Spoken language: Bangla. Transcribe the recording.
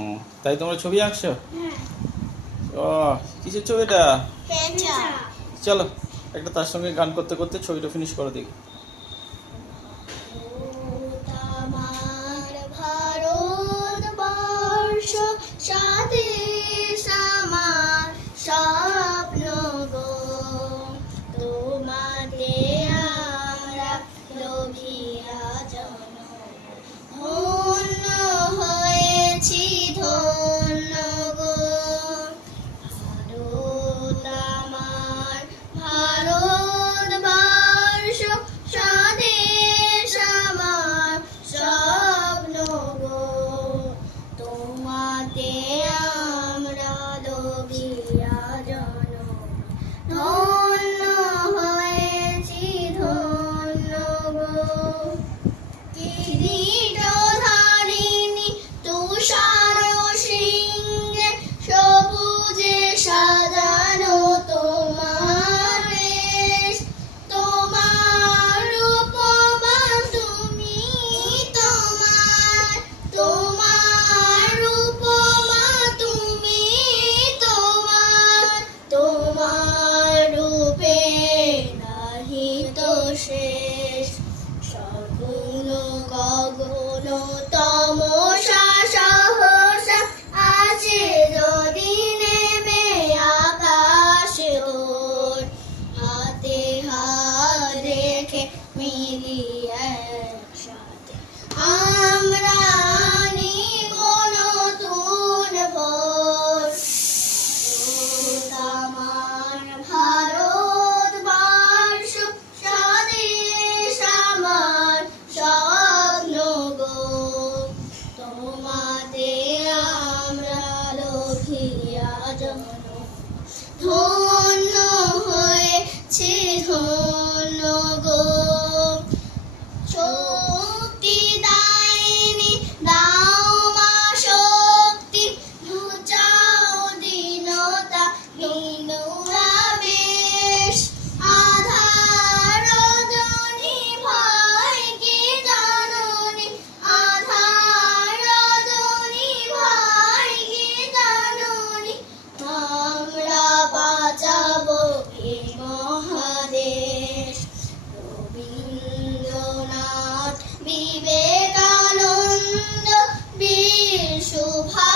ও তাই তোমরা ছবি আঁকছো? হ্যাঁ। ও কিসের ছবি এটা? পেঁচা। চলো একটা তার সঙ্গে গান করতে করতে ছবিটা ফিনিশ করো দেখি। আমার ভারতবর্ষ স্বদেশ আমার স্বপ্ন গো, তোমাতে আমরা লোভিয়া জন, ধন্য হয়েছি ধন্য গো। ভারত আমার ভারতবর্ষ স্বদেশ আমার স্বপ্ন গো, তোমাতে আমরা লোভিয়া জন, ধন্য হয়েছি ধন্য গো। কিরীটধারিণী তুষার শৃঙ্গে সবুজে সাজানো তোমার বেশ, তোমার উপমা তুমি, তোমার উপমা তুমি, তোমার রূপে নাহি তো শেষ। সগুণ গগন তমসা সহসা আছে যদি নেমে আকাশে তোর, হাতে হাত রেখে মিলিয়ে একসাথে আমরা নিব নতুন ভোর। আমার ভারতবর্ষ স্বদেশ আমার স্বপ্ন গো, তোমাতে আমরা লোভিয়া জন, ধন্য হয়েছি ধন্য গো। শক্তি দায়িনী দাও মা শক্তি, ঘুচাও দীনতা নিনুরাবেশ। আধার রজনী ভয় কি জাননি, আধার রজনী ভয় কি জাননি, আমরা বাঁচাবো এ মহাদেশ। রবীন্দ্রনাথ বিবেকানন্দ বীর সুভাষ